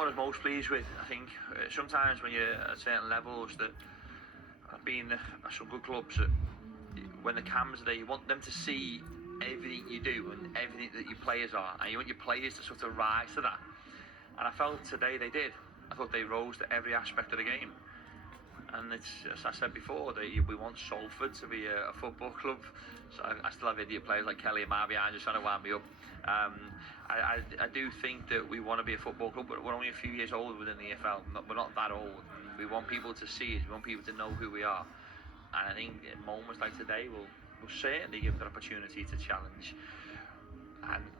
what I was most pleased with. I think sometimes when you're at certain levels, that I've been at some good clubs, that when the cameras are there, you want them to see everything you do and everything that your players are, and you want your players to sort of rise to that. And I felt today they did. I thought they rose to every aspect of the game. And it's, as I said before, we want Salford to be a football club. So I still have idiot players like Kelly and Marvian just trying to wind me up. I do think that we want to be a football club, but we're only a few years older within the EFL. We're not that old. We want people to see us. We want people to know who we are. And I think in moments like today, we'll certainly give the opportunity to challenge.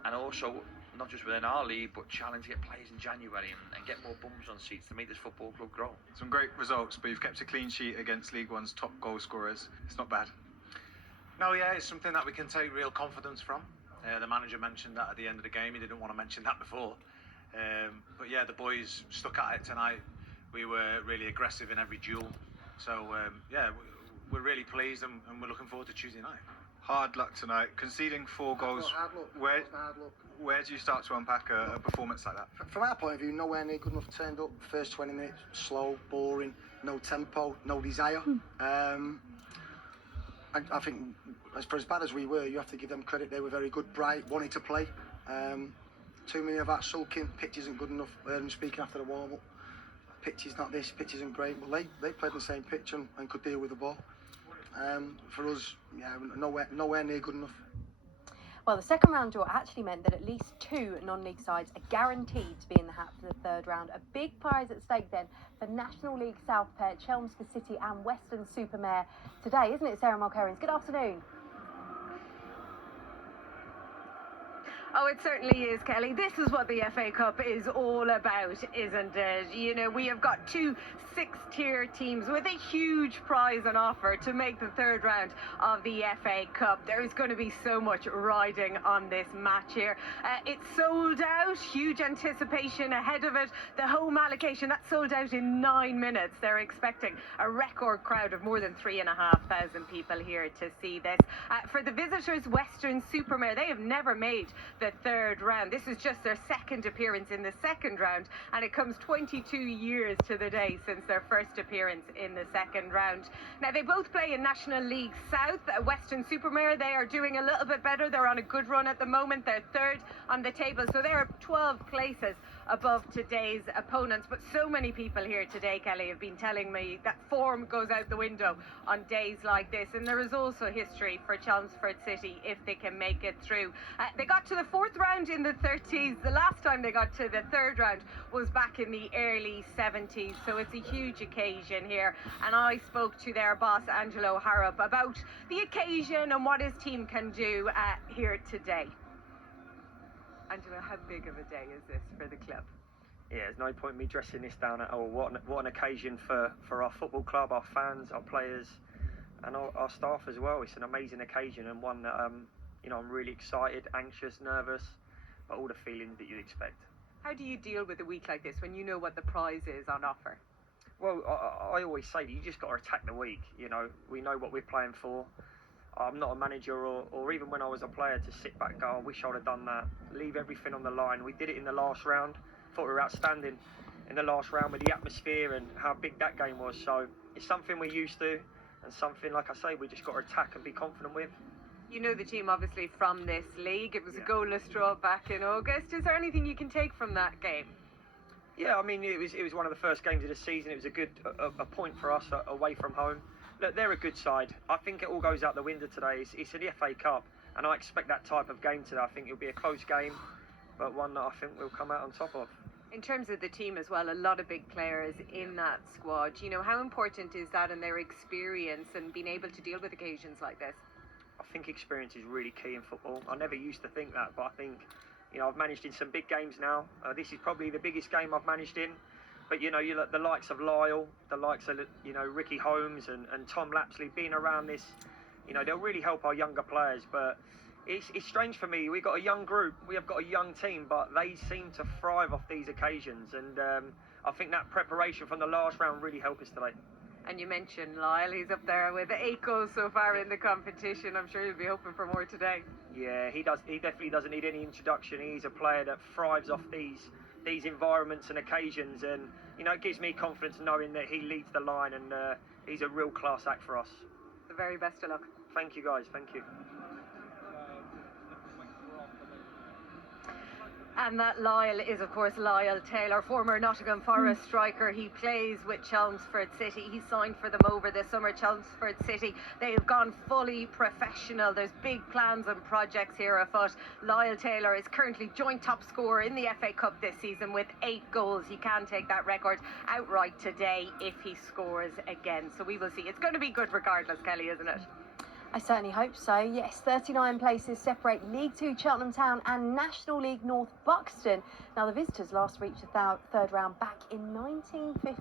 And also, not just within our league, but challenge, get players in January and get more bums on seats to make this football club grow. Some great results, but you've kept a clean sheet against League One's top goal scorers. It's not bad. No, yeah, it's something that we can take real confidence from. The manager mentioned that at the end of the game. He didn't want to mention that before. But yeah, the boys stuck at it tonight. We were really aggressive in every duel. So yeah, we're really pleased and we're looking forward to Tuesday night. Hard luck tonight, conceding 4 goals. Where do you start to unpack a performance like that? From our point of view, nowhere near good enough turned up. First 20 minutes, slow, boring, no tempo, no desire. I think, for as bad as we were, you have to give them credit. They were very good, bright, wanted to play. Too many of that sulking. Pitch isn't good enough. I heard him speaking after the warm-up. Pitch is not this, pitch isn't great. Well, they played on the same pitch and could deal with the ball. For us, yeah, nowhere near good enough. Well, the second round draw actually meant that at least 2 non-league sides are guaranteed to be in the hat for the third round. A big prize at stake then for National League South pair Chelmsford City and Weston-super-Mare today, isn't it, Sarah Mulkerrins? Good afternoon. Oh, it certainly is, Kelly. This is what the FA Cup is all about, isn't it? You know, we have got 2 six-tier teams with a huge prize on offer to make the third round of the FA Cup. There is going to be so much riding on this match here. It's sold out, huge anticipation ahead of it. The home allocation, that's sold out in 9 minutes. They're expecting a record crowd of more than 3,500 people here to see this. For the visitors, Weston-super-Mare, they have never made the third round. This is just their second appearance in the second round, and it comes 22 years to the day since their first appearance in the second round. Now, they both play in National League South. Weston-super-Mare, they are doing a little bit better. They're on a good run at the moment. They're third on the table, so they're 12 places above today's opponents. But so many people here today, Kelly, have been telling me that form goes out the window on days like this, and there is also history for Chelmsford City if they can make it through. They got to the fourth round in the 30s. The last time they got to the third round was back in the early 70s, so it's a huge occasion here. And I spoke to their boss, Angelo Harrop, about the occasion and what his team can do here today. Angelo, how big of a day is this for the club? Yeah, there's no point in me dressing this down at all. What an occasion for our football club, our fans, our players, and our staff as well. It's an amazing occasion, and one that you know, I'm really excited, anxious, nervous, but all the feelings that you'd expect. How do you deal with a week like this when you know what the prize is on offer? Well, I always say that you just got to attack the week. You know, we know what we're playing for. I'm not a manager or even when I was a player to sit back and go, I wish I'd have done that. Leave everything on the line. We did it in the last round. Thought we were outstanding in the last round with the atmosphere and how big that game was. So it's something we're used to and something, like I say, we just got to attack and be confident with. You know the team obviously from this league. It was a goalless draw back in August. Is there anything you can take from that game? Yeah, I mean, it was one of the first games of the season. It was a good a point for us away from home. Look, they're a good side. I think it all goes out the window today. It's an FA Cup, and I expect that type of game today. I think it'll be a close game, but one that I think we'll come out on top of. In terms of the team as well, a lot of big players in that squad. You know, how important is that in their experience and being able to deal with occasions like this? I think experience is really key in football. I never used to think that, but I think, you know, I've managed in some big games now. This is probably the biggest game I've managed in. But, you know, the likes of Lyle, the likes of, you know, Ricky Holmes and Tom Lapsley being around this, you know, they'll really help our younger players. But it's strange for me. We've got a young group. We have got a young team, but they seem to thrive off these occasions. And I think that preparation from the last round really helped us today. And you mentioned Lyle. He's up there with 8 goals so far in the competition. I'm sure he'll be hoping for more today. Yeah, he does. He definitely doesn't need any introduction. He's a player that thrives off these these environments and occasions, and you know, it gives me confidence knowing that he leads the line, and he's a real class act for us. The very best of luck. Thank you guys, thank you. And that Lyle is, of course, Lyle Taylor, former Nottingham Forest striker. He plays with Chelmsford City. He signed for them over the summer. Chelmsford City, they've gone fully professional. There's big plans and projects here afoot. Lyle Taylor is currently joint top scorer in the FA Cup this season with 8 goals. He can take that record outright today if he scores again. So we will see. It's going to be good regardless, Kelly, isn't it? I certainly hope so. Yes, 39 places separate League 2 Cheltenham Town and National League North Buxton. Now, the visitors last reached the third round back in 1950.